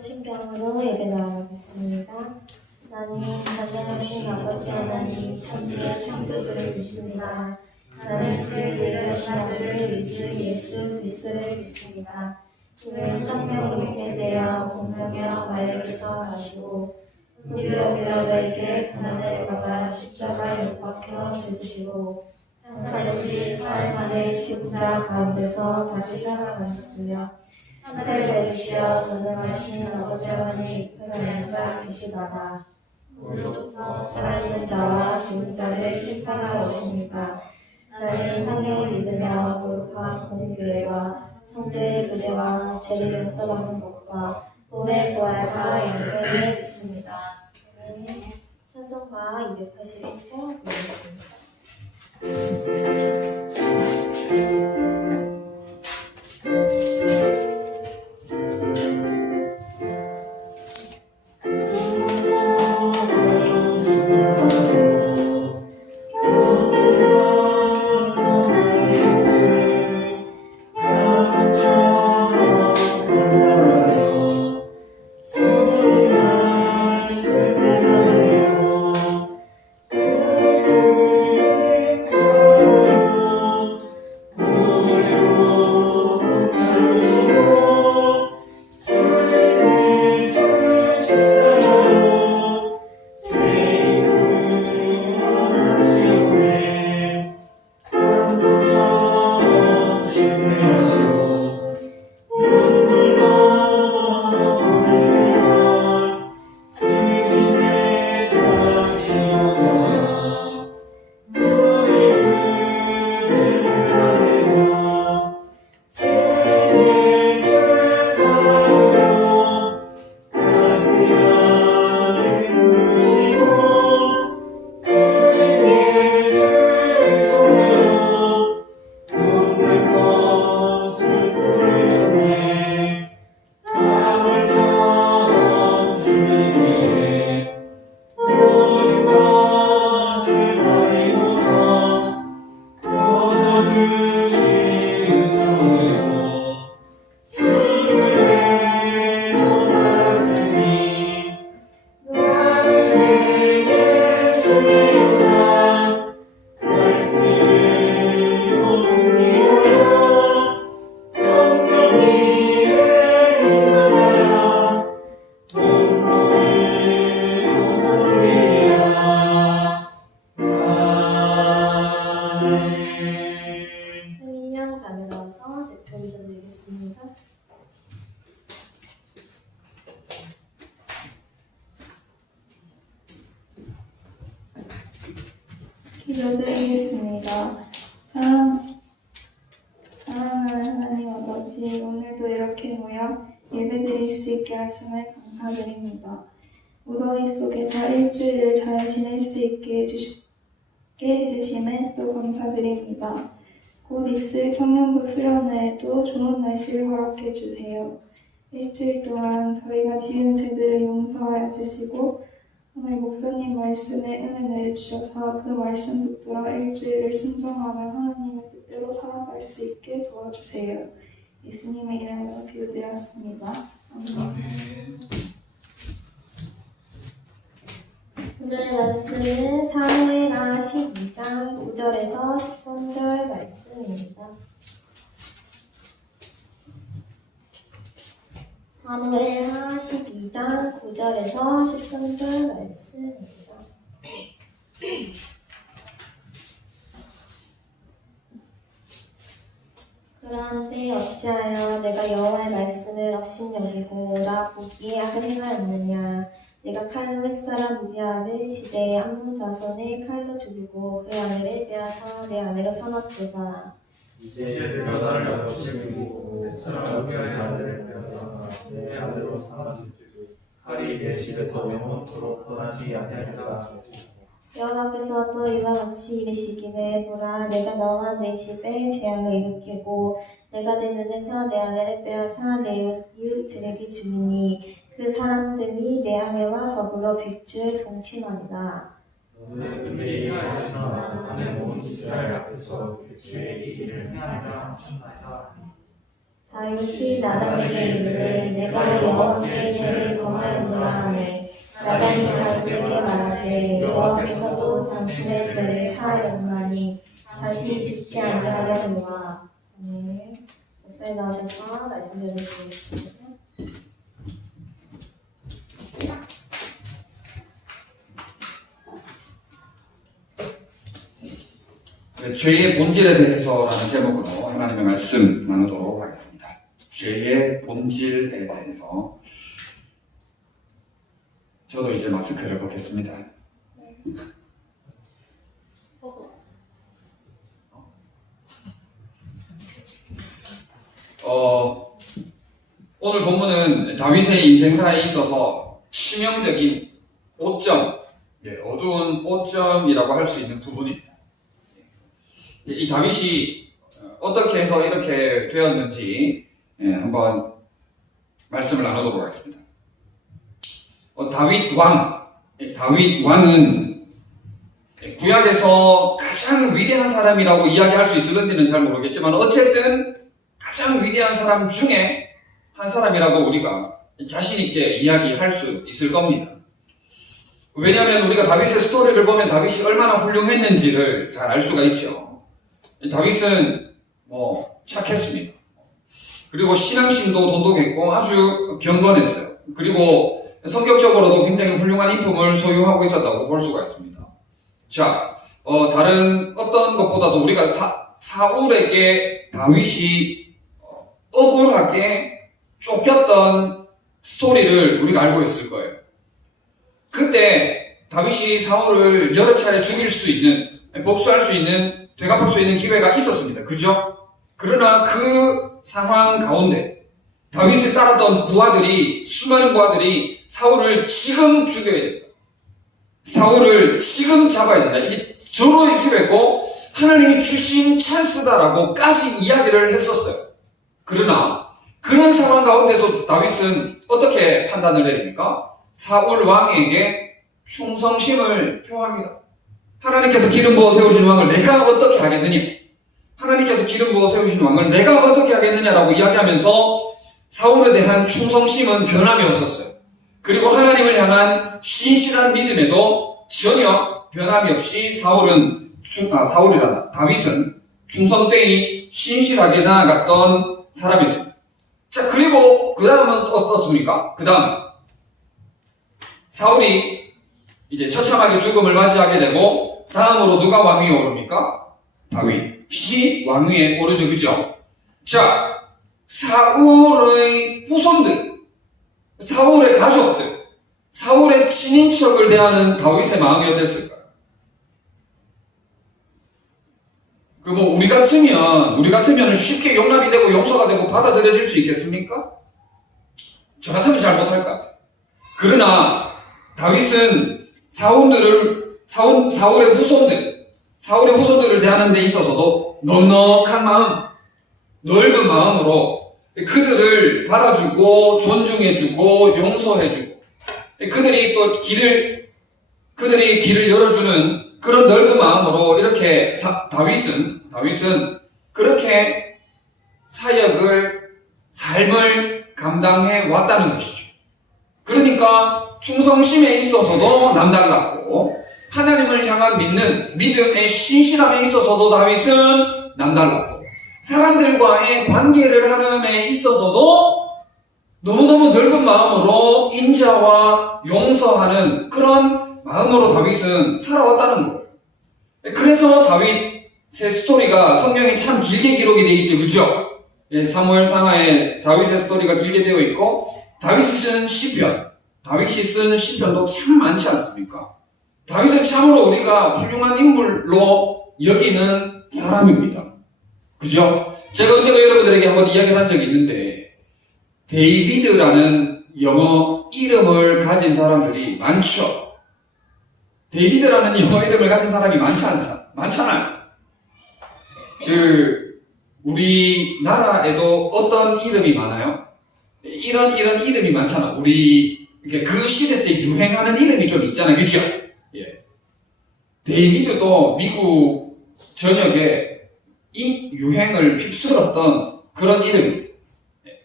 신경으로 예배 나아가겠습니다. 나는 전능하신 아버지 하나님 천지의 창조주를 믿습니다. 나는 그 예배하신 아들 우리 예수 그리스도를 믿습니다. 그는 성령으로 있게 되어 공명여 마리아에게서 나시고 우리와 빌라도에게 고난을 받아 십자가에 못 박혀 죽으시고 장사된 사흘 만에 지구자 가운데서 다시 살아나셨으며 하늘을 내리시어 전능하신 아버지 하나님 우편에 앉아 계시다가 오늘부터 살아있는 자와 죽은 자를 심판하러 오십니다. 나는 성령을 믿으며 거룩한 공교회와 성도의 교제와 죄를 용서받는 것과 몸의 부활과 영생을 믿습니다. 네, 찬송가 281장 보겠습니다. 기도드리겠습니다. 사랑하는 하나님 아버지, 오늘도 이렇게 모여 예배드릴 수 있게 하심을 감사드립니다. 무더위 속에서 일주일을 잘 지낼 수 있게 해주심에 또 감사드립니다. 곧 있을 청년부 수련회에도 좋은 날씨를 허락해 주세요. 일주일 동안 저희가 지은 죄들을 용서하여 주시고 오늘 목사님 말씀에 은혜 내려주셔서 그 말씀 붙들어 일주일을 순종하며 하나님의 뜻대로 살아갈 수 있게 도와주세요. 예수님의 이름으로 기도드렸습니다. 아멘. 오늘 말씀은 사무엘하 12장 9절에서 13절 말씀입니다. 사무엘하 12장 9절에서 13절 말씀입니다. 그러한데 어찌하여 내가 여호와의 말씀을 업신여기고 나 보기에 악을 행하였느냐. 내가 칼로 햇사람 우리아를 시대의 암몬 자손을 칼로 죽이고 그 아내를 빼앗아 내 아내로 삼았도다. 이제 내가 나를 없애고 햇사람 우리아의 아들을 빼앗아 내 아들로 삼았을지도 칼이 내 집에서 영원토록 떠나지 아니하리라. 여호와께서 또 이와 같이 이르시기를 보라 내가 너와 내 집에 재앙을 일으키고 내가 내 눈에서 내 아내를 빼앗아 내 이웃들에게 주리니 그 사람들이 내 아내와 더불어 100주를 동침하리라. 너는 그들이 하였으나 나는 온 이스라엘 앞에서 100주의 이 일을 행하리라 하셨나이다. 다윗이 나단에게 이르되 내가 여호와께 읽어드리겠습니다. 죄의 본질에 대해서라는 제목으로 하나님의 말씀 나누도록 하겠습니다. 죄의 본질에 대해서. 저도 이제 마스크를 벗겠습니다. 오늘 본문은 다윗의 인생사에 있어서 치명적인 오점, 어두운 오점이라고 할 수 있는 부분입니다. 이 다윗이 어떻게 해서 이렇게 되었는지 한번 말씀을 나누도록 하겠습니다. 다윗 왕은 구약에서 가장 위대한 사람이라고 이야기할 수 있을는지는 잘 모르겠지만 어쨌든 가장 위대한 사람 중에 한 사람이라고 우리가 자신 있게 이야기할 수 있을 겁니다. 왜냐하면 우리가 다윗의 스토리를 보면 다윗이 얼마나 훌륭했는지를 잘 알 수가 있죠. 다윗은 착했습니다. 그리고 신앙심도 돈독했고 아주 경건했어요. 그리고 성격적으로도 굉장히 훌륭한 인품을 소유하고 있었다고 볼 수가 있습니다. 자, 다른 어떤 것보다도 우리가 사울에게 다윗이 억울하게 쫓겼던 스토리를 우리가 알고 있을 거예요. 그때 다윗이 사울을 여러 차례 죽일 수 있는, 복수할 수 있는, 되갚을 수 있는 기회가 있었습니다. 그죠? 그러나 그 상황 가운데 다윗을 따랐던 부하들이, 수많은 부하들이 사울을 지금 죽여야 된다. 사울을 지금 잡아야 된다. 이게 절호의 기회고 하나님이 주신 찬스다라고까지 이야기를 했었어요. 그러나 그런 상황 가운데서 다윗은 어떻게 판단을 내립니까? 사울 왕에게 충성심을 표합니다. 하나님께서 기름 부어 세우신 왕을 내가 어떻게 하겠느냐? 하나님께서 기름 부어 세우신 왕을 내가 어떻게 하겠느냐라고 이야기하면서 사울에 대한 충성심은 변함이 없었어요. 그리고 하나님을 향한 신실한 믿음에도 전혀 변함이 없이 다윗은 충성되이 신실하게 나아갔던 사람이었습니다. 자, 그리고 그 다음은 어떻습니까? 그 다음 사울이 이제 처참하게 죽음을 맞이하게 되고 다음으로 누가 왕위에 오릅니까? 다윗이 왕위에 오르죠. 그죠? 자, 사울의 후손들, 사울의 가족들, 사울의 친인척을 대하는 다윗의 마음이 어땠을까요? 우리 같으면 쉽게 용납이 되고 용서가 되고 받아들여질 수 있겠습니까? 저 같으면 잘 못할 것 같아요. 그러나 다윗은 사울의 후손들을 대하는 데 있어서도 넉넉한 마음, 넓은 마음으로 그들을 받아주고 존중해주고 용서해주고 그들이 길을 열어주는 그런 넓은 마음으로 이렇게 다윗은 그렇게 삶을 감당해 왔다는 것이죠. 그러니까 충성심에 있어서도 남달랐고 하나님을 향한 믿음의 신실함에 있어서도 다윗은 남달랐고 사람들과의 관계를 하는데 있어서도 너무너무 넓은 마음으로 인자와 용서하는 그런 마음으로 다윗은 살아왔다는 거예요. 그래서 다윗의 스토리가 성경에 참 길게 기록이 되어 있죠. 그죠? 사무엘상하에 다윗의 스토리가 길게 되어 있고 다윗이 쓴 시편도 참 많지 않습니까? 다윗은 참으로 우리가 훌륭한 인물로 여기는 사람입니다. 그죠? 제가 언젠가 여러분들에게 한번 이야기를 한 적이 있는데 데이비드라는 영어 이름을 가진 사람들이 많죠. 데이비드라는 영어 이름을 가진 사람이 많잖아요. 우리나라에도 어떤 이름이 많아요? 이런 이름이 많잖아. 그 시대 때 유행하는 이름이 좀 있잖아요. 그죠? 데이비드도 미국 전역에 이 유행을 휩쓸었던 그런 이름입니다.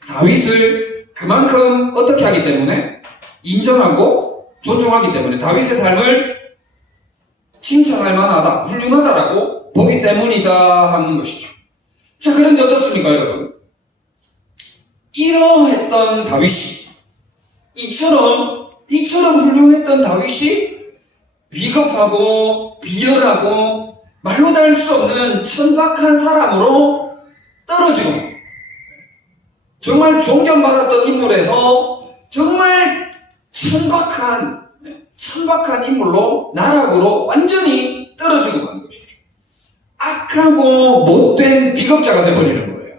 다윗을 그만큼 어떻게 하기 때문에 인정하고 존중하기 때문에 다윗의 삶을 칭찬할 만하다, 훌륭하다라고 보기 때문이다 하는 것이죠. 자, 그런데 어떻습니까, 여러분? 이러했던 다윗이 이처럼 훌륭했던 다윗이 비겁하고 비열하고 말로 다 할 수 없는 천박한 사람으로 떨어지고 정말 존경받았던 인물에서 정말 천박한 인물로 나락으로 완전히 떨어지고 가는 것이죠. 악하고 못된 비겁자가 되어버리는 거예요.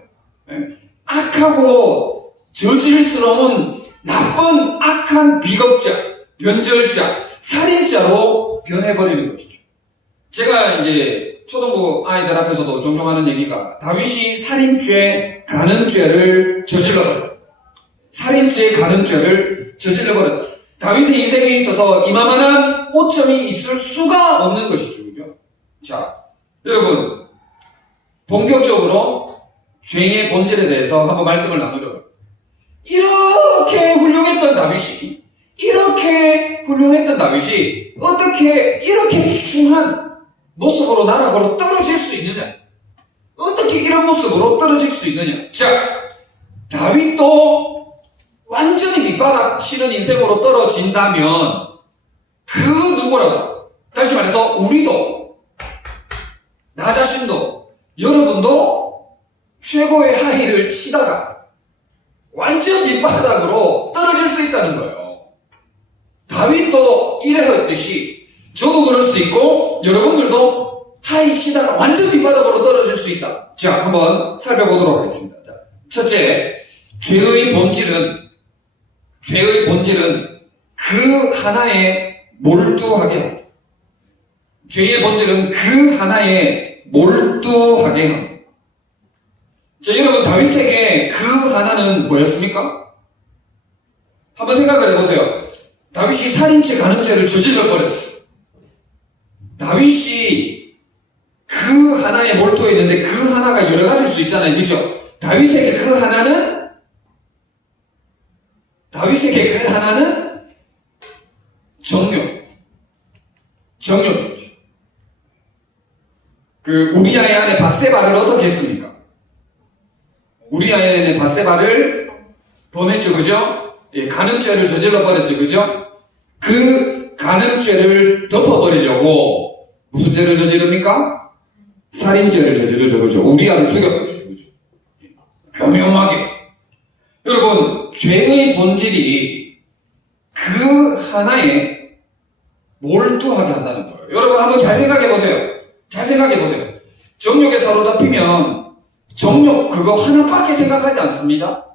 악하고 저질스러운 나쁜 악한 비겁자, 변절자, 살인자로 변해버리는 것이죠. 제가 이제 초등부 아이들 앞에서도 종종 하는 얘기가 다윗이 살인죄, 간음죄를 저질러버렸다. 살인죄, 간음죄를 저질러버렸다. 다윗의 인생에 있어서 이만한 오점이 있을 수가 없는 것이죠. 그죠? 자, 여러분, 본격적으로 죄의 본질에 대해서 한번 말씀을 나누려고 합니다. 이렇게 훌륭했던 다윗이 어떻게 이렇게 흉한 모습으로 나락으로 떨어질 수 있느냐? 어떻게 이런 모습으로 떨어질 수 있느냐? 자, 다윗도 완전히 밑바닥치는 인생으로 떨어진다면 그 누구라도, 다시 말해서 우리도, 나 자신도, 여러분도 최고의 하이를 치다가 완전 밑바닥으로 떨어질 수 있다는 거예요. 다윗도 이래했듯이 저도 그럴 수 있고 여러분들도 하이 치다가 완전 밑바닥으로 떨어질 수 있다. 자, 한번 살펴보도록 하겠습니다. 자, 첫째, 죄의 본질은 그 하나에 몰두하게 합니다. 죄의 본질은 그 하나에 몰두하게 합니다. 자, 여러분, 다윗에게 그 하나는 뭐였습니까? 한번 생각을 해보세요. 다윗이 살인죄, 간음죄를 저질러버렸어. 다윗이 그 하나에 몰두했는데 그 하나가 여러 가지일 수 있잖아요. 그죠? 다윗에게 그 하나는 정욕이죠. 그 우리아의 아내 밧세바를 어떻게 했습니까? 우리아의 아내 밧세바를 범했죠. 그죠? 예, 간음죄를 저질러 버렸죠. 그죠? 그 간음죄를 덮어버리려고 무슨 죄를 저지릅니까? 살인죄를 저지르죠. 그죠? 우리아를 죽여버리죠. 그죠? 교묘하게. 여러분, 죄의 본질이 그 하나에 몰두하게 한다는 거예요. 여러분, 한번 잘 생각해 보세요. 정욕에 사로잡히면 정욕 그거 하나밖에 생각하지 않습니다.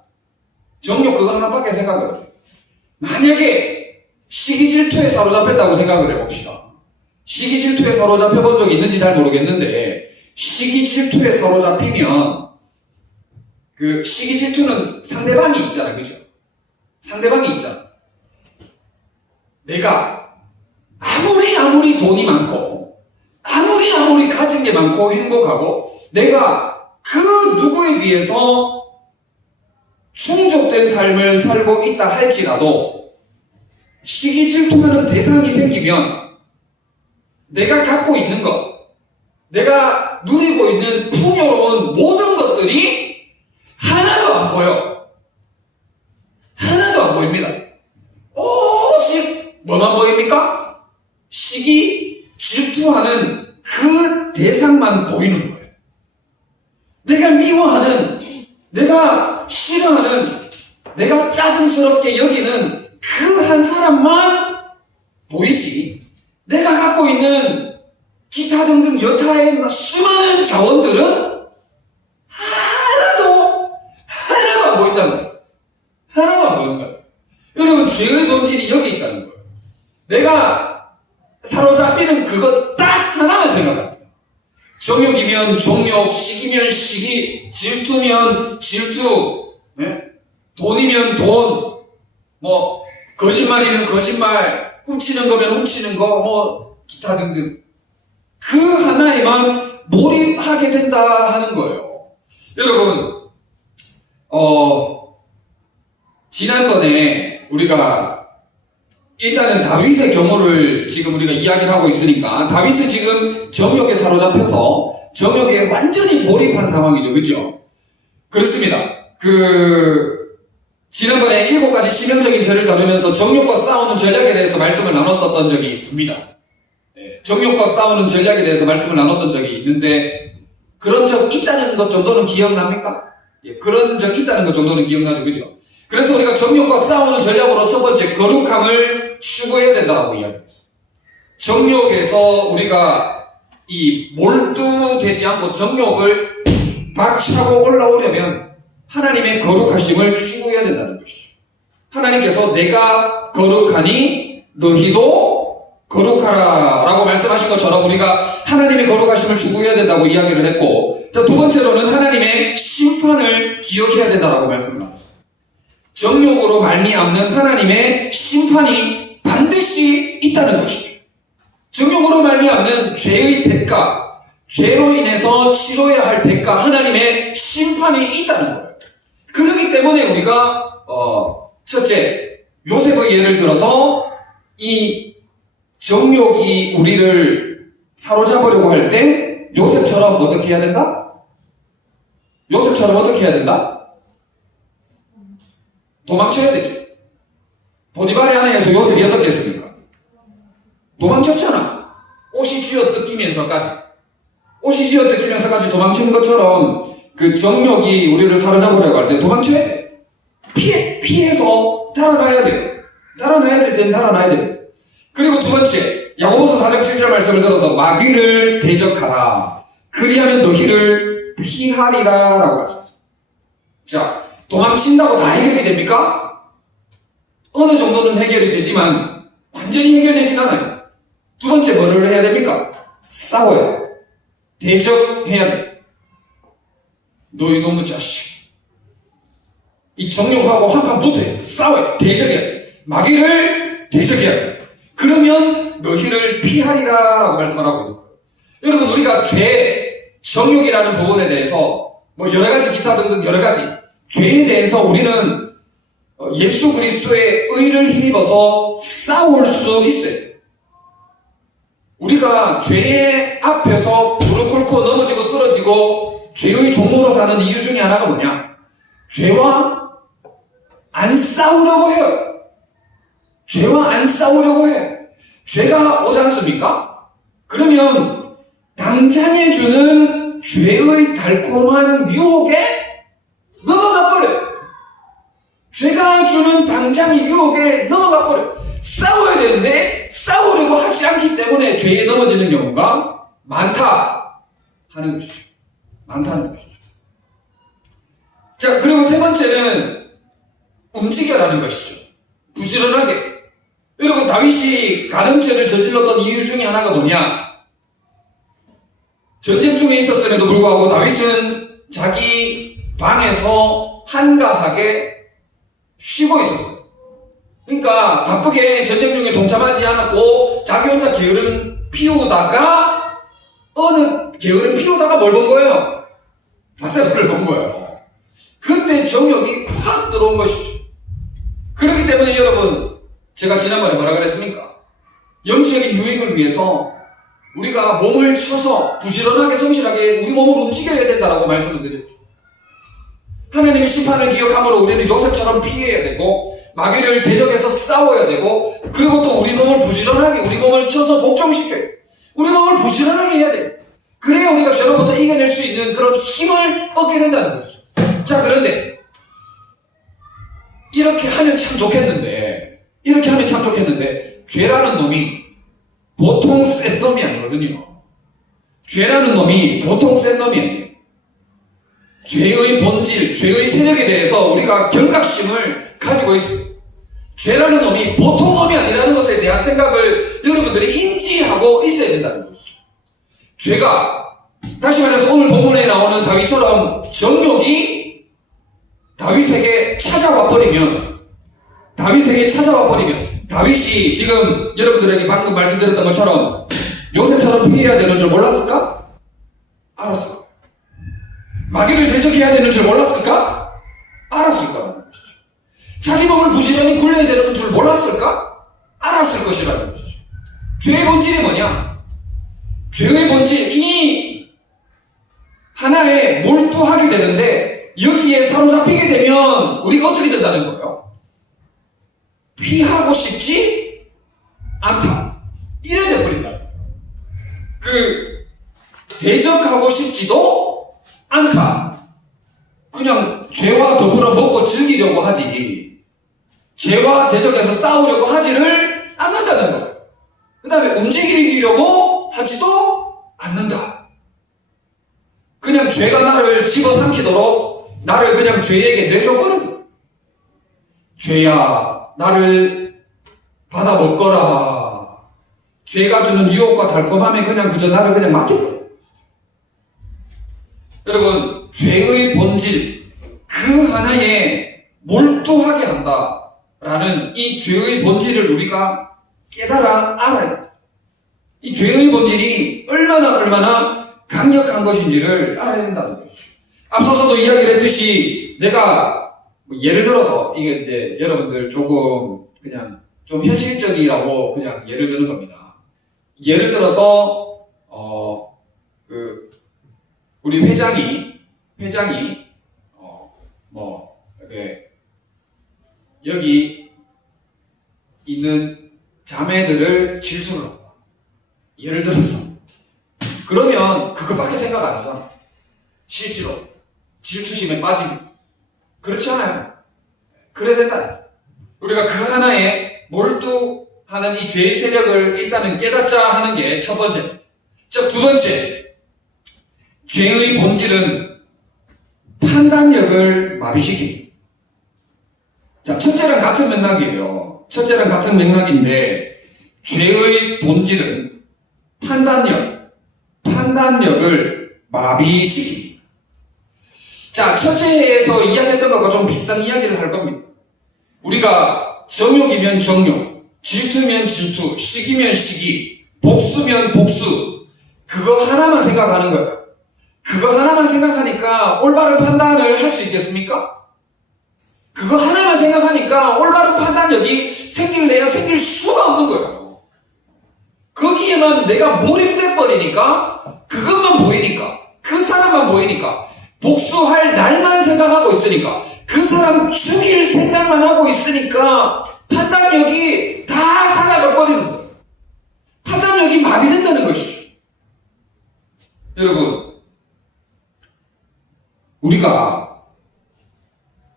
정욕 그거 하나밖에 생각을 해요. 만약에 시기질투에 사로잡혔다고 생각을 해봅시다. 시기질투에 사로잡혀 본 적이 있는지 잘 모르겠는데, 시기질투에 사로잡히면 그 시기질투는 상대방이 있잖아. 그죠? 상대방이 있잖아. 내가 아무리 돈이 많고 아무리 가진 게 많고 행복하고 내가 그 누구에 비해서 충족된 삶을 살고 있다 할지라도 시기질투하는 대상이 생기면 내가 갖고 있는 것, 내가 누리고 있는 풍요로운 모든 것들이 하나도 안 보여. 하나도 안 보입니다. 오직 뭐만 보입니까? 시기 질투하는 그 대상만 보이는 거예요. 내가 미워하는, 내가 싫어하는, 내가 짜증스럽게 여기는 그 한 사람만 보이지. 내가 갖고 있는 기타 등등 여타의 수많은 자원들은 하나도 안 보인다는 거예요. 하나도 안 보이는 거예요. 여러분, 죄의 본질이 여기 있다는 거예요. 내가 사로잡히는 그것 딱 하나만 생각합니다. 정욕이면 정욕, 시기면 시기, 질투면 질투, 네? 돈이면 돈, 뭐 거짓말이면 거짓말, 훔치는 거면 훔치는 거, 뭐 기타 등등 그 하나에만 몰입하게 된다 하는 거예요. 여러분, 지난번에 우리가 일단은 다윗의 경우를 지금 우리가 이야기를 하고 있으니까 다윗은 지금 정욕에 사로잡혀서 정욕에 완전히 몰입한 상황이죠. 그죠? 그렇습니다. 지난번에 7가지 치명적인 죄를 다루면서 정욕과 싸우는 전략에 대해서 말씀을 나눴었던 적이 있습니다. 정욕과 싸우는 전략에 대해서 말씀을 나눴던 적이 있는데 그런 적 있다는 것 정도는 기억납니까? 그런 적 있다는 것 정도는 기억나죠, 그죠? 그래서 우리가 정욕과 싸우는 전략으로 첫 번째 거룩함을 추구해야 된다고 이야기했어요. 정욕에서 우리가 이 몰두되지 않고 정욕을 박차고 올라오려면 하나님의 거룩하심을 추구해야 된다는 것이죠. 하나님께서 내가 거룩하니 너희도 거룩하라 라고 말씀하신 것처럼 우리가 하나님의 거룩하심을 추구해야 된다고 이야기를 했고, 자, 두 번째로는 하나님의 심판을 기억해야 된다고 말씀을 하셨어요. 정욕으로 말미암는 하나님의 심판이 반드시 있다는 것이죠. 정욕으로 말미암는 죄의 대가, 죄로 인해서 치러야 할 대가, 하나님의 심판이 있다는 거예요. 그렇기 때문에 우리가 첫째, 요셉의 예를 들어서 이 정욕이 우리를 사로잡으려고 할 때 요셉처럼 어떻게 해야 된다? 요셉처럼 어떻게 해야 된다? 도망쳐야 되죠. 보디발의 아내에서 요셉이 어떻게 했습니까? 도망쳤잖아. 옷이 쥐어뜯기면서까지 도망치는 것처럼 그 정욕이 우리를 사로잡으려고 할 때 도망쳐야 돼. 피해서 달아나야 돼요. 달아나야 될 땐 달아나야 돼요. 그리고 두 번째, 야고보서 4장 7절 말씀을 들어서 마귀를 대적하라. 그리하면 너희를 피하리라 라고 말씀했어요. 자, 도망친다고 다 해결이 됩니까? 어느 정도는 해결이 되지만 완전히 해결되진 않아요. 두 번째, 뭐를 해야 됩니까? 싸워야 돼요. 대적해야 돼요. 너희 놈의 자식. 이 정욕하고 한판 붙어요. 싸워요. 대적해야 돼요. 마귀를 대적해야 돼요. 그러면 너희를 피하리라 라고 말씀을 하고 있는 거예요. 여러분, 우리가 정욕이라는 부분에 대해서 여러 가지 기타 등등 여러 가지 죄에 대해서 우리는 예수 그리스도의 의를 힘입어서 싸울 수 있어요. 우리가 죄의 앞에서 무릎 꿇고 넘어지고 쓰러지고 죄의 종로로 가는 이유 중에 하나가 뭐냐? 죄와 안 싸우려고 해요. 죄와 안 싸우려고 해. 죄가 오지 않습니까? 그러면 당장에 주는 죄의 달콤한 유혹에 넘어가 버려요. 죄가 주는 당장의 유혹에 넘어가 버려요. 싸워야 되는데 싸우려고 하지 않기 때문에 죄에 넘어지는 경우가 많다 하는 것이죠. 많다는 것이죠. 자, 그리고 세 번째는 움직여라는 것이죠. 부지런하게. 여러분, 다윗이 간음죄를 저질렀던 이유 중에 하나가 뭐냐? 전쟁 중에 있었음에도 불구하고 다윗은 자기 방에서 한가하게 쉬고 있었어요. 그러니까 바쁘게 전쟁 중에 동참하지 않았고 자기 혼자 게으름 피우다가 뭘 본 거예요? 바세바를 본 거예요. 그때 정욕이 확 들어온 것이죠. 그렇기 때문에 여러분, 제가 지난번에 뭐라 그랬습니까? 영적인 유익을 위해서 우리가 몸을 쳐서 부지런하게 성실하게 우리 몸을 움직여야 된다라고 말씀을 드렸죠. 하나님의 심판을 기억함으로 우리는 요셉처럼 피해야 되고 마귀를 대적해서 싸워야 되고, 그리고 또 우리 몸을 부지런하게 우리 몸을 쳐서 복종시켜야 돼. 우리 몸을 부지런하게 해야 돼. 그래야 우리가 죄로부터 이겨낼 수 있는 그런 힘을 얻게 된다는 것이죠. 자, 그런데 이렇게 하면 참 좋겠는데 죄라는 놈이 보통 센 놈이 아니거든요. 죄라는 놈이 보통 센 놈이 아니에요. 죄의 본질, 죄의 세력에 대해서 우리가 경각심을 가지고 있습니다. 죄라는 놈이 보통 놈이 아니라는 것에 대한 생각을 여러분들이 인지하고 있어야 된다는 것이죠. 죄가, 다시 말해서 오늘 본문에 나오는 다윗처럼 정욕이 다윗에게 찾아와 버리면 다윗이 지금 여러분들에게 방금 말씀드렸던 것처럼 요셉처럼 피해야 되는 줄 몰랐을까? 알았을까? 마귀를 대적해야 되는 줄 몰랐을까? 알았을 거라는 것이죠. 자기 몸을 부지런히 굴려야 되는 줄 몰랐을까? 알았을 것이라는 것이죠. 죄의 본질이 뭐냐? 죄의 본질, 이 하나에 몰두하게 되는데 여기에 사로잡히게 되면 우리가 어떻게 된다는 거예요? 피하고 싶지 않다. 이래 돼버린다. 대적하고 싶지도 않다. 그냥 죄와 더불어 먹고 즐기려고 하지. 죄와 대적해서 싸우려고 하지를 않는다는 거예요. 그 다음에 움직이려고 하지도 않는다. 그냥 죄가 나를 집어삼키도록 나를 그냥 죄에게 내줘버리는 거예요. 죄야, 나를 받아 먹거라. 죄가 주는 유혹과 달콤함에 그냥 그저 나를 그냥 맡겨버려요. 여러분, 죄의 본질, 그 하나에 몰두하게 한다라는 이 죄의 본질을 우리가 깨달아 알아야 돼요. 이 죄의 본질이 얼마나 강력한 것인지를 알아야 된다는 거죠. 앞서서도 이야기를 했듯이 내가 예를 들어서 이게 이제 여러분들 조금 그냥 좀 현실적이라고 그냥 예를 드는 겁니다. 예를 들어서 우리 회장이 여기 있는 자매들을 질투를 한다. 예를 들어서 그러면 그것밖에 생각 안 하잖아. 실제로 질투심에 빠지고 그렇지 않아요. 그래야 된다. 우리가 그 하나에 몰두하는 이 죄의 세력을 일단은 깨닫자 하는 게 첫 번째. 자, 두 번째, 죄의 본질은 판단력을 마비시킵니다. 자, 첫째랑 같은 맥락이에요. 첫째랑 같은 맥락인데 죄의 본질은 판단력을 마비시킵니다. 자, 첫째에서 이야기했던 것과 좀 비슷한 이야기를 할 겁니다. 우리가 정욕이면 정욕, 질투면 질투, 시기면 시기, 복수면 복수, 그거 하나만 생각하는 거예요. 그거 하나만 생각하니까 올바른 판단을 할 수 있겠습니까? 그거 하나만 생각하니까 올바른 판단력이 생길래야 생길 수가 없는 거예요. 거기에만 내가 몰입돼 버리니까, 그것만 보이니까, 그 사람만 보이니까, 복수할 날만 생각하고 있으니까, 그 사람 죽일 생각만 하고 있으니까 판단력이 다 사라져 버리는 거예요. 판단력이 마비된다는 것이죠. 여러분, 우리가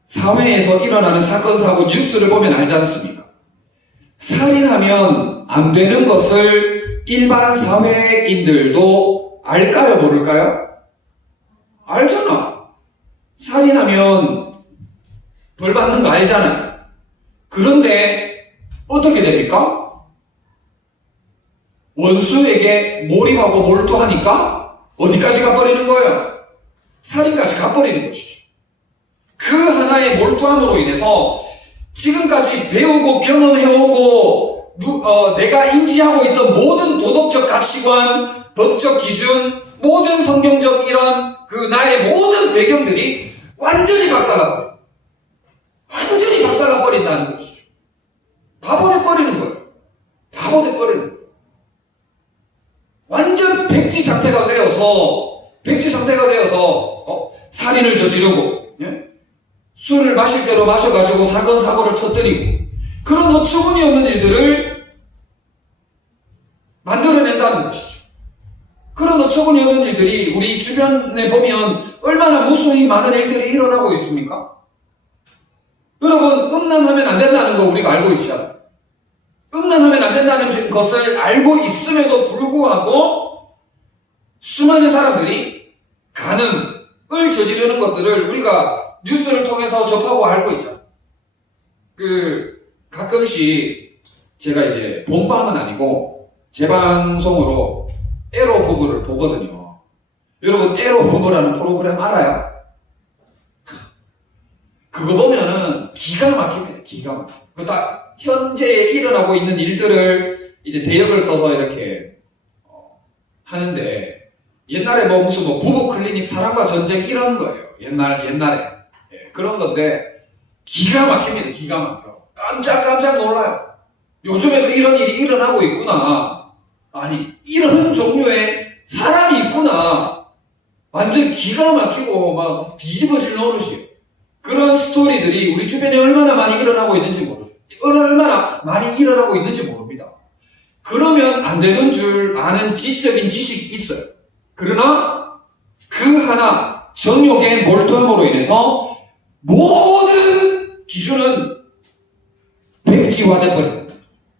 사회에서 일어나는 사건, 사고, 뉴스를 보면 알지 않습니까? 살인하면 안 되는 것을 일반 사회인들도 알까요, 모를까요? 알잖아. 살인하면 벌 받는 거 알잖아요. 그런데 어떻게 됩니까? 원수에게 몰입하고 몰두하니까 어디까지 가버리는 거예요? 살인까지 가버리는 것이죠. 그 하나의 몰두함으로 인해서 지금까지 배우고 경험해오고 내가 인지하고 있던 모든 도덕적 가치관, 법적 기준, 모든 성경적 이런 나의 모든 배경들이 완전히 박살나버려요. 완전히 박살나버린다는 것이죠. 바보 돼버리는 거예요. 바보 돼버리는 거예요. 완전 백지 상태가 되어서 살인을 저지르고, 예? 술을 마실 대로 마셔가지고 사건, 사고를 터뜨리고, 그런 어처구니 없는 일들을 만들어낸다는 것이죠. 그런 어처구니 없는 일들이 우리 주변에 보면 얼마나 무수히 많은 일들이 일어나고 있습니까? 여러분, 음란하면 안 된다는 거 우리가 알고 있잖아요. 음란하면 안 된다는 것을 알고 있음에도 불구하고 수많은 사람들이 간음을 저지르는 것들을 우리가 뉴스를 통해서 접하고 알고 있잖아요. 가끔씩 제가 이제 본방은 아니고 재방송으로 에로 부부를 보거든요. 여러분, 에로 부부라는 프로그램 알아요? 그거 보면은 기가 막힙니다. 기가 막혀. 다 현재에 일어나고 있는 일들을 이제 대역을 써서 이렇게 하는데, 옛날에 무슨 부부 클리닉, 사랑과 전쟁 이런 거예요. 옛날에. 예, 그런 건데 기가 막힙니다. 기가 막혀. 깜짝 놀라요. 요즘에도 이런 일이 일어나고 있구나. 아니, 이런 종류의 사람이 있구나. 완전 기가 막히고 막 뒤집어질 노릇이에요. 그런 스토리들이 우리 주변에 얼마나 많이 일어나고 있는지 모르죠. 얼마나 많이 일어나고 있는지 모릅니다. 그러면 안 되는 줄 아는 지적인 지식이 있어요. 그러나 그 하나 정욕에 몰두함으로 인해서 모든 기준은 백지화돼 버립니다.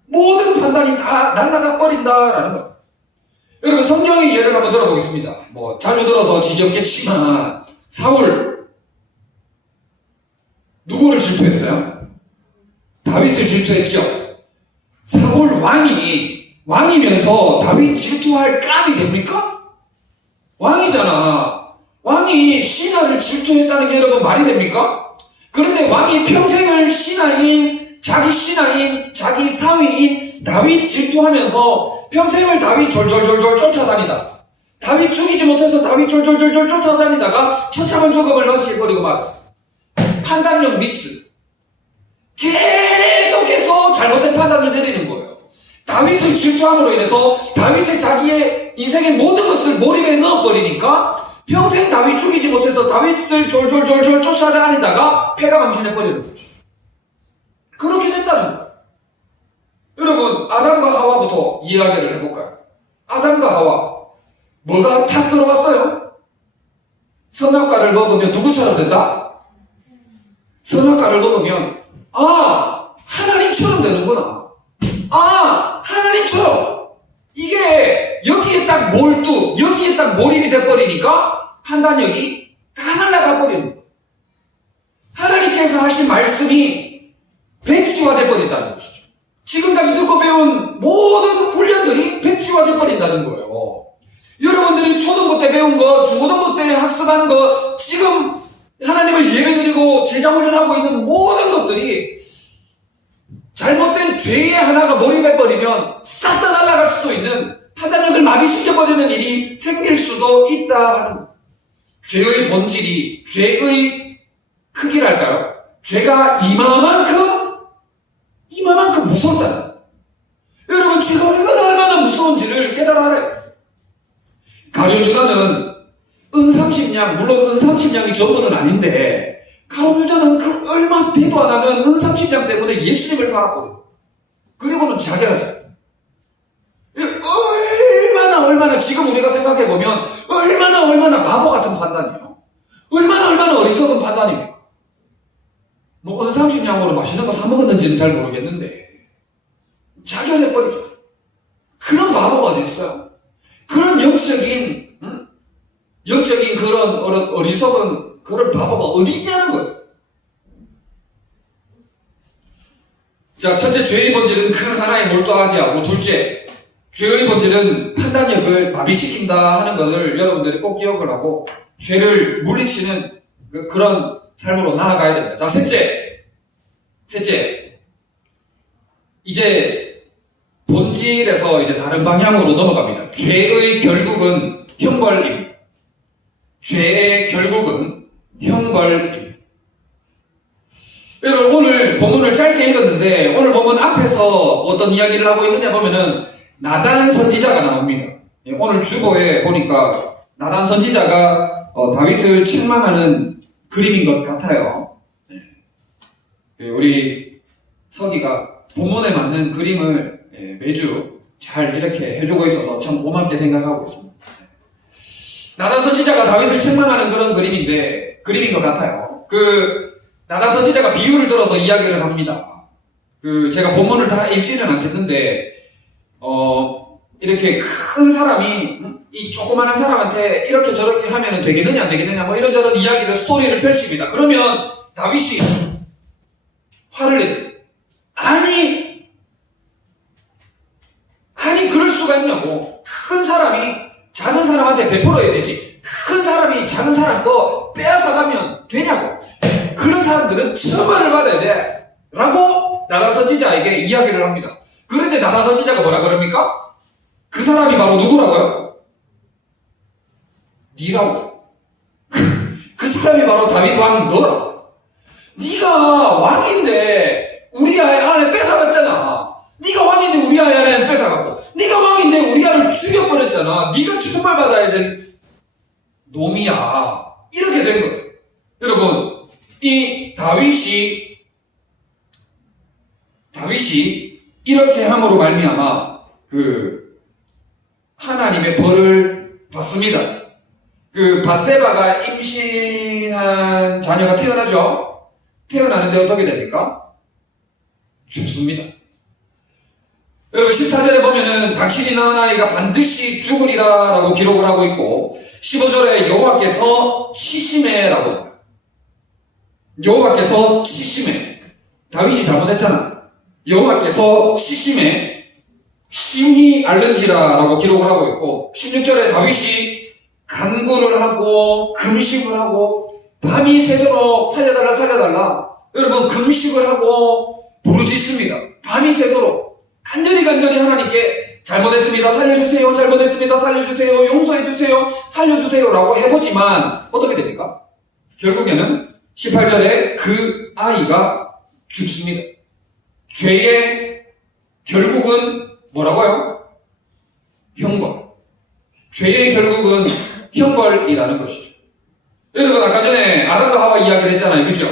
모든 판단이 다 날아가 버린다라는 거예요. 여러분 성경의 예를 한번 들어보겠습니다. 뭐 자주 들어서 지겹겠지만 사울 누구를 질투했어요? 다윗을 질투했죠. 사울 왕이면서 다윗 질투할 감이 됩니까? 왕이잖아. 왕이 신하를 질투했다는 게 여러분 말이 됩니까? 그런데 왕이 평생을 자기 사위인 다윗 질투하면서 평생을 다윗 졸졸졸졸 쫓아다니다. 다윗 죽이지 못해서 다윗 졸졸졸졸 쫓아다니다가 처참한 죽음을 맞이해버리고 말았어. 판단력 미스. 계속해서 잘못된 판단을 내리는 거예요. 다윗을 질투함으로 인해서 다윗의 자기의 인생의 모든 것을 몰입에 넣어버리니까 평생 다윗 죽이지 못해서 다윗을 졸졸졸졸 쫓아다니다가 패가 망신해버리는 거죠. 그렇게 된다는 거예요. 여러분 아담과 하와부터 이야기를 해볼까요? 아담과 하와 뭐가 탁 들어갔어요? 선악과를 먹으면 누구처럼 된다? 선악과를 먹으면 하나님처럼 되는구나. 하나님처럼. 이게 여기에 딱 여기에 딱 몰입이 돼버리니까 판단력이 다 날아가 버리는 거예요. 하나님께서 하신 말씀이 백지화돼 버린다는 것이죠. 지금까지 듣고 배운 모든 훈련들이 백지화돼 버린다는 거예요. 여러분들이 초등부 때 배운 거, 중고등부 때 학습한 거, 지금 하나님을 예배드리고 제자훈련하고 있는 모든 것들이 잘못된 죄의 하나가 몰입해버리면 싹 다 날아갈 수도 있는 판단력을 마비시켜버리는 일이 생길 수도 있다 하는 거예요. 죄의 본질이, 죄의 크기랄까요? 죄가 이마만큼 무섭다는 거예요. 여러분 죄가 얼마나 무서운지를 깨달아 알아요. 가룟유다는 은삼십냥, 물론 은삼십냥이 전부는 아닌데 가룟유다는 그 얼마 되도 안 하면 은삼십냥 때문에 예수님을 팔았거든요. 그리고는 자결하죠. 얼마나 지금 우리가 생각해보면 얼마나 바보 같은 판단이에요. 얼마나 어리석은 판단입니까? 뭐 은삼십냥으로 맛있는 거 사 먹었는지는 잘 모르겠는데 자결해버리죠. 그런 바보가 어디 있어요? 그런 영적인 그런 어리석은 그런 바보가 어디 있냐는 거예요. 자, 첫째, 죄의 본질은 그 하나에 몰두하게 하고, 둘째, 죄의 본질은 판단력을 마비시킨다 하는 것을 여러분들이 꼭 기억을 하고 죄를 물리치는 그런 삶으로 나아가야 됩니다. 자, 셋째, 이제 본질에서 이제 다른 방향으로 넘어갑니다. 죄의 결국은 형벌입니다. 죄의 결국은 형벌입니다. 여러분 오늘 본문을 짧게 읽었는데 오늘 본문 앞에서 어떤 이야기를 하고 있느냐 보면은 나단 선지자가 나옵니다. 오늘 주보에 보니까 나단 선지자가 다윗을 책망하는 그림인 것 같아요. 우리 서기가 본문에 맞는 그림을 매주 잘 이렇게 해주고 있어서 참 고맙게 생각하고 있습니다. 나단 선지자가 다윗을 책망하는 그런 그림인 것 같아요. 나단 선지자가 비유를 들어서 이야기를 합니다. 제가 본문을 다 읽지는 않겠는데, 이렇게 큰 사람이 이 조그마한 사람한테 이렇게 저렇게 하면 되겠느냐 안 되겠느냐 뭐 이런저런 이야기를 스토리를 펼칩니다. 그러면 다윗이 화를 내요. 아니 그럴 수가 있냐고. 큰 사람이 작은 사람한테 베풀어야 되지. 큰 사람이 작은 사람 거 빼앗아가면 되냐고. 그런 사람들은 처벌을 받아야 돼 라고 나단 선지자에게 이야기를 합니다. 그런데 나단 선지자가 뭐라 그럽니까? 그 사람이 바로 누구라고요? 니라고. 그 사람이 바로 다윗 왕 너라고. 네가 왕인데 우리 아내 뺏어갔잖아. 네가 왕인데 우리 아내는 뺏어갔고, 네가 왕인데 우리 아내를 죽여버렸잖아. 네가 처벌받아야 될 놈이야. 이렇게 된 거예요. 여러분, 이 다윗이 이렇게 함으로 말미암아 하나님의 벌을 받습니다. 밧세바가 임신한 자녀가 태어나죠. 태어나는데 어떻게 됩니까? 죽습니다. 여러분 14절에 보면은 당신이 낳은 아이가 반드시 죽으리라 라고 기록을 하고 있고 15절에 여호와께서 치심해라고 합니다. 여호와께서 치심해. 다윗이 잘못했잖아. 여호와께서 치심해 심히 앓는지라 라고 기록을 하고 있고 16절에 다윗이 간구를 하고 금식을 하고 밤이 새도록 살려달라. 여러분 금식을 하고 부르짖습니다. 밤이 새도록 간절히 하나님께 잘못했습니다. 살려주세요. 용서해주세요. 살려주세요. 라고 해보지만 어떻게 됩니까? 결국에는 18절에 그 아이가 죽습니다. 죄의 결국은 뭐라고요? 형벌. 죄의 결국은 형벌이라는 것이죠. 여러분 아까 전에 아담과 하와 이야기를 했잖아요. 그죠?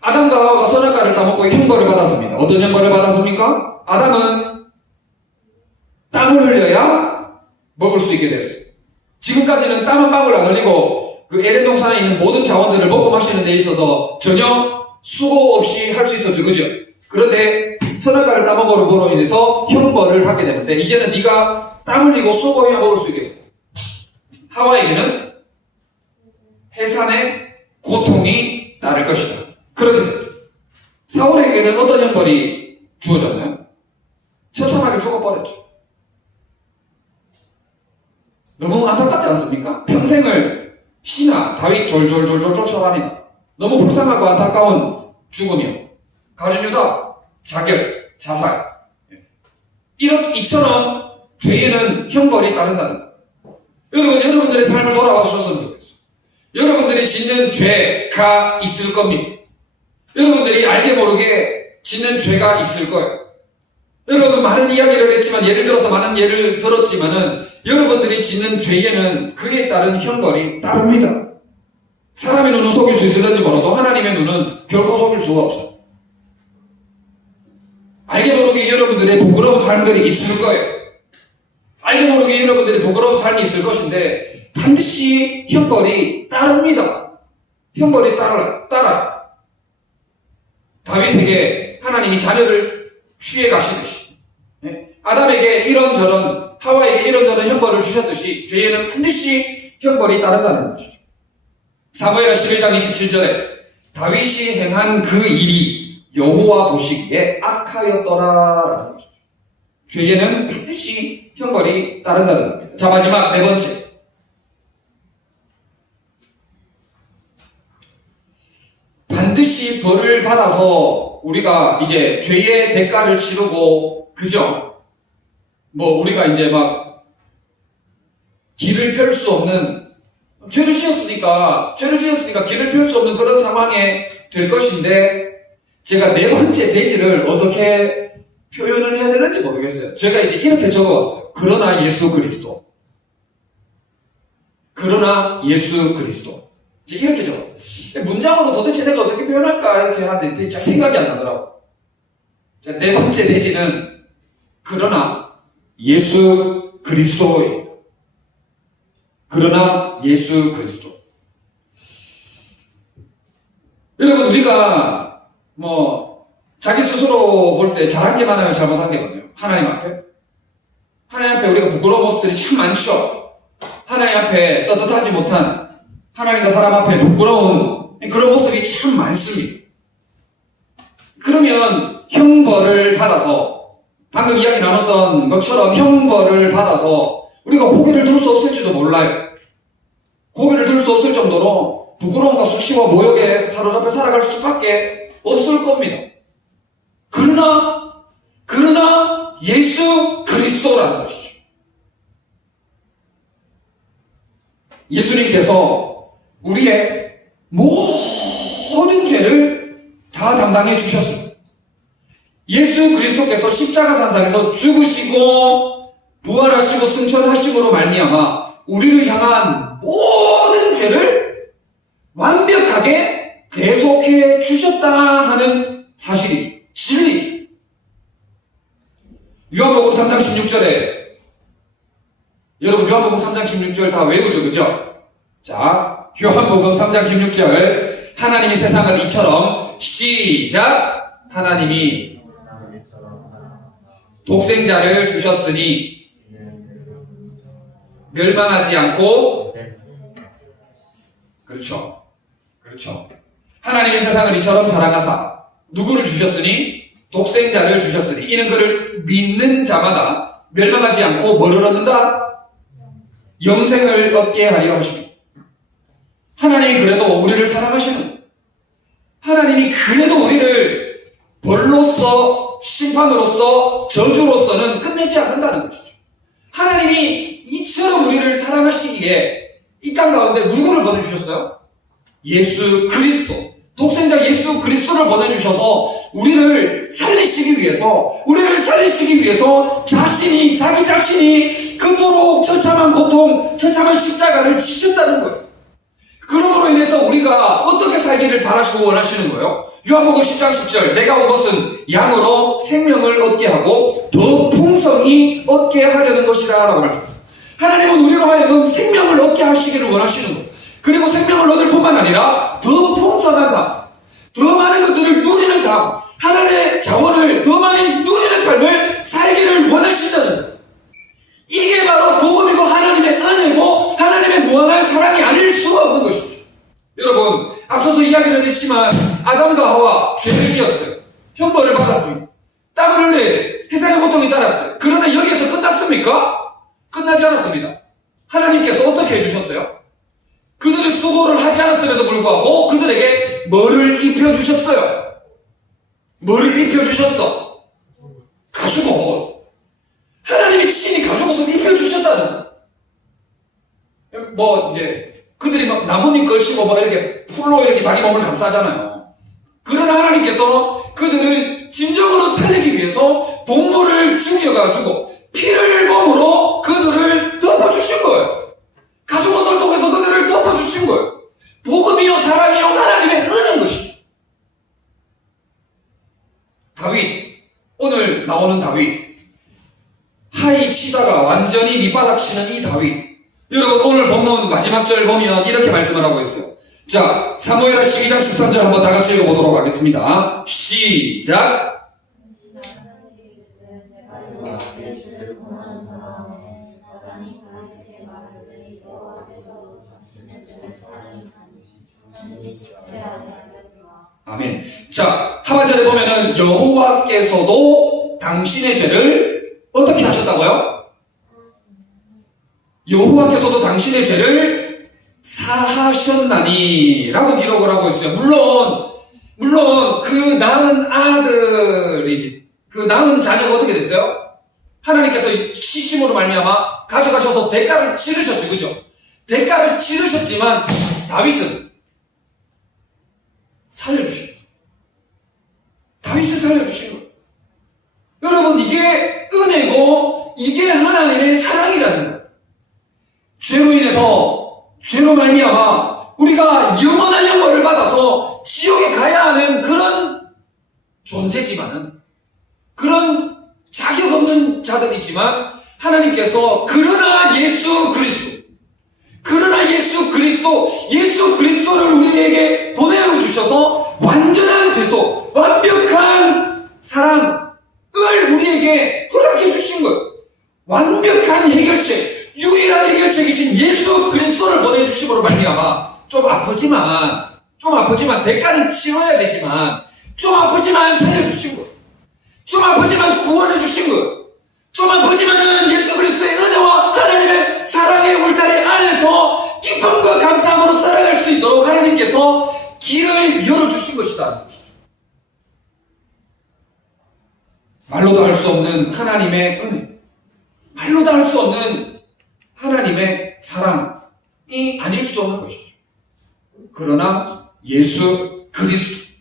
아담과 하와가 선악과를 따먹고 형벌을 받았습니다. 어떤 형벌을 받았습니까? 아담은 땀을 흘려야 먹을 수 있게 되었어요. 지금까지는 땀 한 방울 안 흘리고 에덴 동산에 있는 모든 자원들을 먹고 마시는 데 있어서 전혀 수고 없이 할 수 있었죠. 그죠? 그런데 선악과를 따먹음으로 인해서 형벌을 받게 되는데 이제는 네가 땀 흘리고 수고해야 먹을 수 있게 돼요. 하와에게는 해산의 고통이 따를 것이다. 그렇게 됐죠. 사울에게는 어떤 형벌이 주어졌나요? 처참하게 죽어버렸죠. 너무 안타깝지 않습니까? 평생을 신하 다윗 졸졸 쫓아다니다. 너무 불쌍하고 안타까운 죽음이요. 가룟 유다 자결, 자살. 이처럼 죄에는 형벌이 따른다는 거예요. 여러분들의 삶을 돌아봐 주셨으면 좋겠어요. 여러분들이 짓는 죄가 있을 겁니다. 여러분들이 알게 모르게 짓는 죄가 있을 거예요. 여러분 많은 이야기를 했지만 예를 들어서 많은 예를 들었지만은 여러분들이 짓는 죄에는 그에 따른 형벌이 따릅니다. 사람의 눈은 속일 수 있을지 몰라도 하나님의 눈은 결코 속일 수가 없어요. 알게 모르게 여러분들의 부끄러운 삶들이 있을 거예요. 알게 모르게 여러분들의 부끄러운 삶이 있을 것인데 반드시 형벌이 따릅니다. 형벌이 따라요. 다윗에게 하나님이 자녀를 취해 가시듯이 아담에게 이런저런 하와에게 이런저런 형벌을 주셨듯이 죄에는 반드시 형벌이 따른다는 것이죠. 사무엘하 11장 27절에 다윗이 행한 그 일이 여호와 보시기에 악하였더라라는 것이죠. 죄에는 반드시 형벌이 따른다는 겁니다. 자, 마지막 네 번째. 반드시 벌을 받아서 우리가 이제 죄의 대가를 치르고, 그죠? 우리가 이제 길을 펼 수 없는, 죄를 지었으니까 길을 펼 수 없는 그런 상황에 될 것인데, 제가 네 번째 대지를 어떻게 표현을 해야 되는지 모르겠어요. 제가 이제 이렇게 적어왔어요. 그러나 예수 그리스도. 이렇게 적었어요. 문장으로 도대체 내가 어떻게 표현할까 이렇게 하는데 잘 생각이 안 나더라고. 자, 네 번째 대지는 그러나 예수 그리스도입니다. 그러나 예수 그리스도. 여러분 우리가 자기 스스로 볼 때 잘한 게 많아요, 잘못한 게 많아요? 하나님 앞에 우리가 부끄러운 모습들이 참 많죠. 하나님 앞에 떳떳하지 못한, 하나님과 사람 앞에 부끄러운 그런 모습이 참 많습니다. 그러면 형벌을 받아서, 방금 이야기 나눴던 것처럼 형벌을 받아서 우리가 고개를 들 수 없을지도 몰라요. 고개를 들 수 없을 정도로 부끄러움과 수치와 모욕에 사로잡혀 살아갈 수밖에 없을 겁니다. 그러나 예수 그리스도라는 것이죠. 예수님께서 우리의 모든 죄를 다 담당해 주셨습니다. 예수 그리스도께서 십자가 산상에서 죽으시고 부활하시고 승천하심으로 말미암아 우리를 향한 모든 죄를 완벽하게 대속해 주셨다 하는 사실이 진리죠. 요한복음 3장 16절에 여러분 요한복음 3장 16절 다 외우죠, 그죠? 자, 요한복음 3장 16절 하나님이 세상을 이처럼 시작 하나님이 독생자를 주셨으니 멸망하지 않고 그렇죠. 하나님이 세상을 이처럼 사랑하사 누구를 주셨으니 독생자를 주셨으니 이는 그를 믿는 자마다 멸망하지 않고 뭐를 얻는다? 영생을 얻게 하려 하십니다. 하나님이 그래도 우리를 사랑하시는 하나님이 그래도 우리를 벌로서 심판으로서 저주로서는 끝내지 않는다는 것이죠. 하나님이 이처럼 우리를 사랑하시기에 이 땅 가운데 누구를 보내주셨어요? 예수 그리스도, 독생자 예수 그리스도를 보내주셔서 우리를 살리시기 위해서 자기 자신이 그토록 처참한 고통, 처참한 십자가를 지셨다는 거예요. 그러므로 인해서 우리가 어떻게 살기를 바라시고 원하시는 거예요? 요한복음 10장 10절 내가 온 것은 양으로 생명을 얻게 하고 더 풍성히 얻게 하려는 것이라 라고 말씀했어요. 하나님은 우리로 하여금 생명을 얻게 하시기를 원하시는 거예요. 그리고 생명을 얻을 뿐만 아니라 더 풍성한 삶, 더 많은 것들을 누리는 삶, 하나님의 자원을 더 많이 누리는 삶을 살기를 원하신다는 거예요. 이게 바로 복음이고 하나님의 은혜고 하나님의 무한한 사랑이 아닐 수가 없는 것이죠. 여러분, 앞서서 이야기를 했지만 아담과 하와 죄를 지었어요. 형벌을 받았습니다. 땀을 흘려야 해산의 고통이 따랐어요. 그러나 여기에서 끝났습니까? 끝나지 않았습니다. 하나님께서 어떻게 해주셨어요? 그들의 수고를 하지 않았음에도 불구하고 그들에게 뭐를 입혀주셨어요? 뭐를 입혀주셨어? 가죽옷. 하나님이 친히 가죽옷을 입혀주셨다는 그들이 막 나뭇잎 걸치고 이렇게 풀로 이렇게 자기 몸을 감싸잖아요. 그러나 하나님께서 그들을 진정으로 살리기 위해서 동물을 죽여가지고 피를 몸으로 그들을 덮어주신 거예요. 가죽옷을 통해서 그들을 덮어주신 거예요. 복음이요 사랑이요 하나님의 은혜인 것이죠. 다윗, 오늘 나오는 다윗, 하이 치다가 완전히 밑바닥 치는 이 다윗. 여러분 오늘 본문 마지막 절 보면 이렇게 말씀을 하고 있어요. 자, 사무엘하 12장 13절 한번 다 같이 읽어보도록 하겠습니다. 시작. 아멘. 자, 하반절에 보면은 여호와께서도 당신의 죄를 어떻게 하셨다고요? 여호와께서도 당신의 죄를 사하셨나니 라고 기록을 하고 있어요. 물론 그 낳은 자녀가 어떻게 됐어요? 하나님께서 시심으로 말미암아 가져가셔서 대가를 치르셨죠. 그죠? 대가를 치르셨지만 다윗은 다윗을 살려주신 거예요. 여러분, 이게 은혜고 이게 하나님의 사랑이라는 거예요. 죄로 말미암아 우리가 영원한 형벌을 받아서 지옥에 가야 하는 그런 존재지만은, 그런 자격 없는 자들이지만 하나님께서 그러나 예수 그리스도를 우리에게 보내어 주셔서 완전한 대속, 완벽한 사랑을 우리에게 허락해 주신 거예요. 완벽한 해결책, 유일한 해결책이신 예수 그리스도를 보내주심으로 말미암아 좀 아프지만 대가는 치러야 되지만 좀 아프지만 살려주신 거예요. 좀 아프지만 구원해 주신 거예요. 좀 아프지만은 예수 그리스도의 은혜와 하나님의 사랑의 울타리 안에서 기쁨과 감사함으로 살아갈 수 있도록 하나님께서 길을 열어주신 것이다. 말로도 할 수 없는 하나님의 은혜, 말로도 할 수 없는 하나님의 사랑이 아닐 수 없는 것이죠. 그러나 예수 그리스도,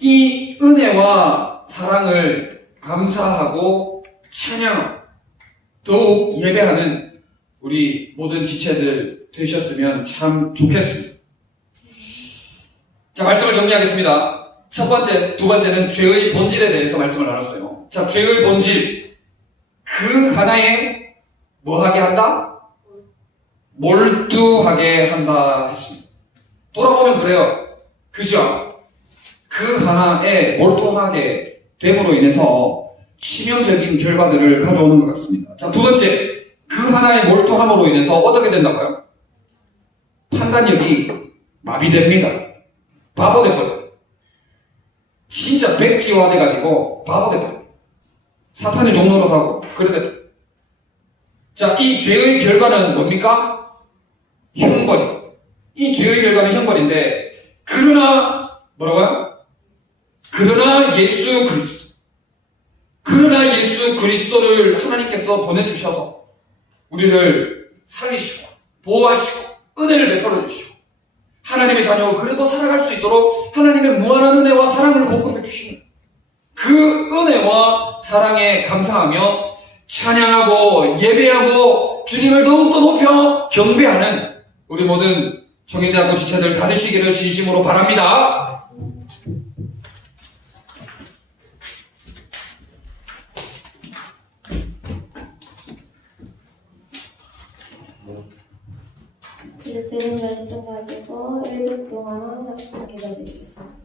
이 은혜와 사랑을 감사하고 찬양, 더욱 예배하는 우리 모든 지체들 되셨으면 참 좋겠습니다. 자, 말씀을 정리하겠습니다. 첫 번째, 두 번째는 죄의 본질에 대해서 말씀을 나눴어요. 자, 죄의 본질. 그 하나에 뭐하게 한다? 몰두하게 한다 했습니다. 돌아보면 그래요. 그죠? 그 하나에 몰두하게 됨으로 인해서 치명적인 결과들을 가져오는 것 같습니다. 자, 두 번째. 그 하나에 몰두함으로 인해서 어떻게 된다고요? 판단력이 마비됩니다. 바보 돼버려요. 진짜 백지화돼가지고 바보 돼버려요. 사탄의 종로로 하고 그러대. 자, 이 죄의 결과는 뭡니까? 형벌. 이 죄의 결과는 형벌인데, 그러나 뭐라고요? 그러나 예수 그리스도. 그러나 예수 그리스도를 하나님께서 보내주셔서 우리를 살리시고 보호하시고 은혜를 베풀어 주시고 하나님의 자녀로 그래도 살아갈 수 있도록 하나님의 무한한 은혜와 사랑을 공급해 주시는 그 은혜와 사랑에 감사하며 찬양하고 예배하고 주님을 더욱더 높여 경배하는 우리 모든 청년대학교 지체들 다 되시기를 진심으로 바랍니다. 드린 말씀 가지고 1분 동안 합시다 기도드리겠습니다.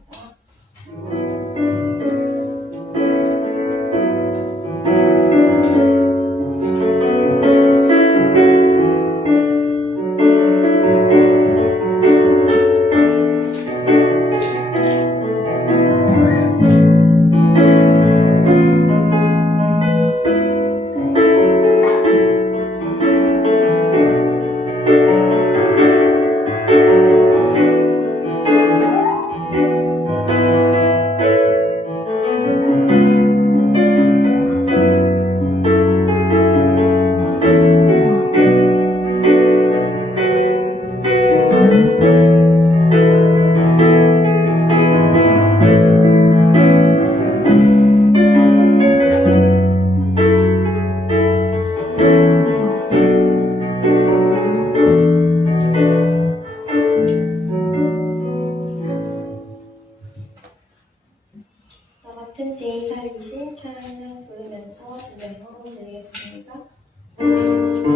같은 제인 살리신 찬양 부르면서 진정성 헌금 드리겠습니다. 을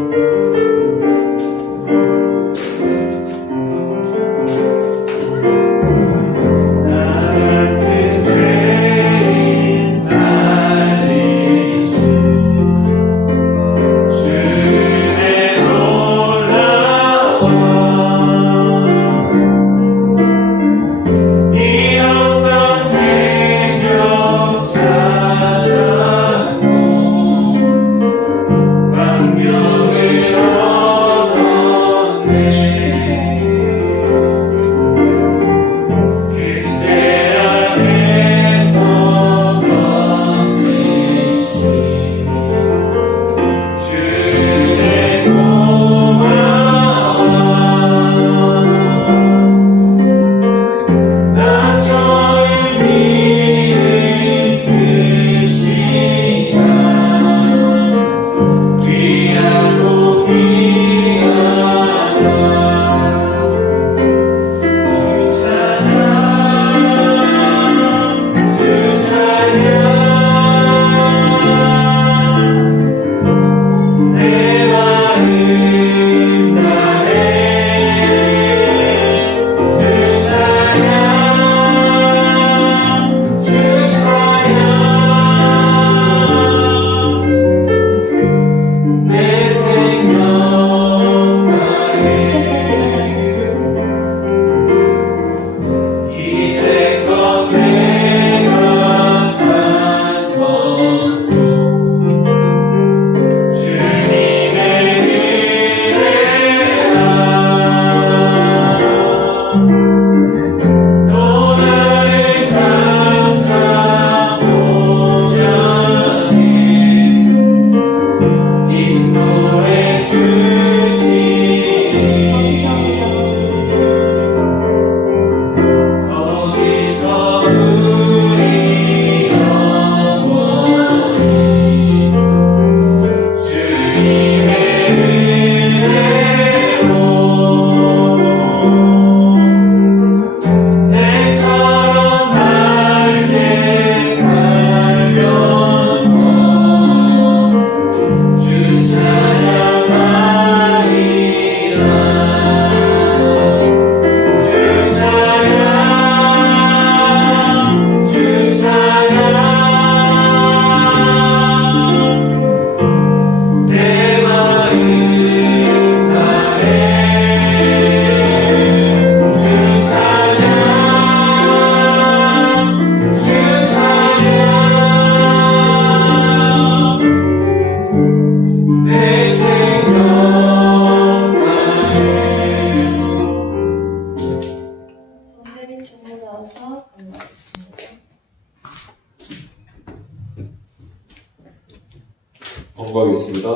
광고하겠습니다.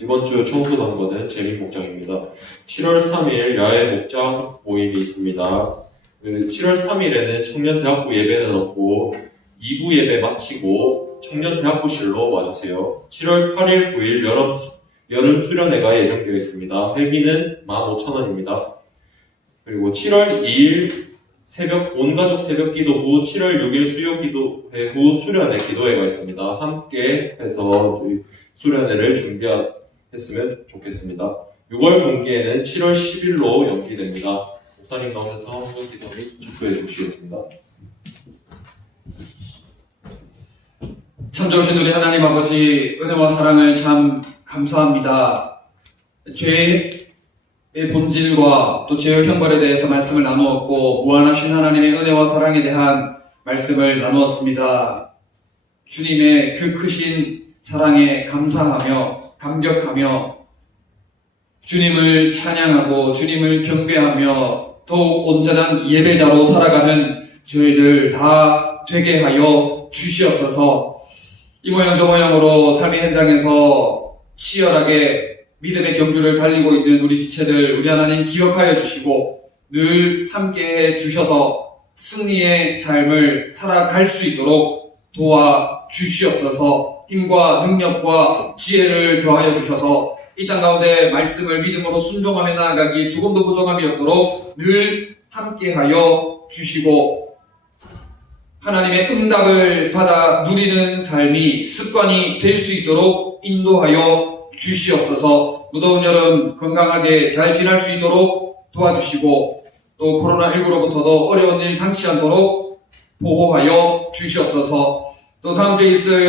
이번 주 청소 당번은 재미 목장입니다. 7월 3일 야외 목장 모임이 있습니다. 7월 3일에는 청년대학부 예배는 없고 2부 예배 마치고 청년대학부실로 와주세요. 7월 8일, 9일 여름 수련회가 예정되어 있습니다. 회비는 15,000원입니다. 그리고 7월 2일 온가족 새벽 기도 후 7월 6일 수요 기도회 후 수련회 기도회가 있습니다. 함께 해서 수련회를 준비했으면 좋겠습니다. 6월 분기에는 7월 10일로 연기됩니다. 목사님 나오셔서 한번 기도를 축도해 주시겠습니다. 참 좋으신 우리 하나님 아버지, 은혜와 사랑을 참 감사합니다. 죄의 본질과 또 죄의 형벌에 대해서 말씀을 나누었고, 무한하신 하나님의 은혜와 사랑에 대한 말씀을 나누었습니다. 주님의 그 크신 사랑에 감사하며 감격하며 주님을 찬양하고 주님을 경배하며 더욱 온전한 예배자로 살아가는 저희들 다 되게 하여 주시옵소서. 이 모양 저 모양으로 삶의 현장에서 치열하게 믿음의 경주를 달리고 있는 우리 지체들, 우리 하나님 기억하여 주시고 늘 함께해 주셔서 승리의 삶을 살아갈 수 있도록 도와 주시옵소서. 힘과 능력과 지혜를 더하여 주셔서 이 땅 가운데 말씀을 믿음으로 순종하며 나아가기에 조금도 부족함이 없도록 늘 함께하여 주시고 하나님의 응답을 받아 누리는 삶이 습관이 될 수 있도록 인도하여 주시옵소서. 무더운 여름 건강하게 잘 지날 수 있도록 도와주시고 또 코로나19로부터도 어려운 일 당치 않도록 보호하여 주시옵소서. 또 다음 주에 있을